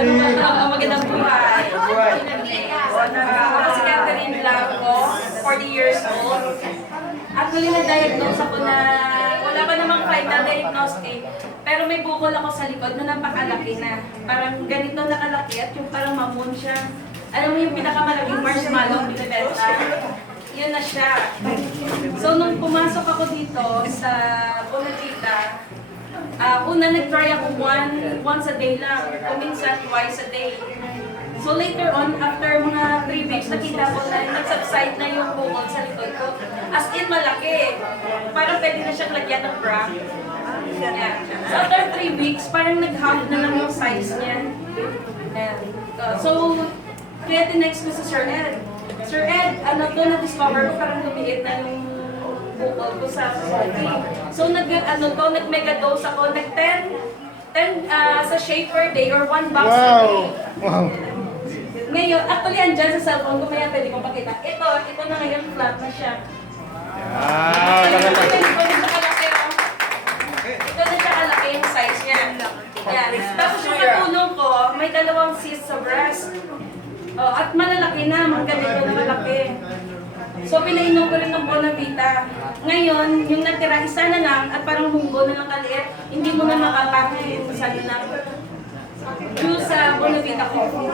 Ano ba? Magandang buhay. Ako si Catherine Blanco, 40 years old. Actually, na-diagnose ako na wala pa namang final diagnostic. Pero may bukol ako sa likod na napakalaki na. Parang ganito nakalaki at yung parang mamoon siya. Alam mo yung pinakamalaking marshmallow binibenta? Yun na siya. So, nung pumasok ako dito sa Bonavita, una nag-try ako once a day lang, o minsan twice a day. So later on, after mga 3 weeks, nakita ko na nag-subside na yung bukol sa likod ko. As in, malaki. Parang pwede na siyang lagyan ng bra. Yeah. So after 3 weeks, parang nag-half na lang yung size niya. Yeah. So, kaya tinext ko sa Sir Ed. Sir Ed, ano to, na-discover ko parang lumiit na yung bukol ko sa body. So nag-mega dose ako, nag-10 sa shake per day or 1 box a day. Wow! Ngayon, actually andyan sa cellphone ko, kaya pwede kong pakita. Ito na ngayon, flat na siya. Ito na siya kalaki yung size niya. Yan. Tapos yung katulong ko, may 2 cysts sa breast. Oh, at malalaki na, ganito na malaki. So, pinainom ko rin ng Bonavita. Ngayon, yung natira, isa na lang at parang munggo na lang kaliit, hindi mo na makapakit sa ng juice sa Bonavita coffee.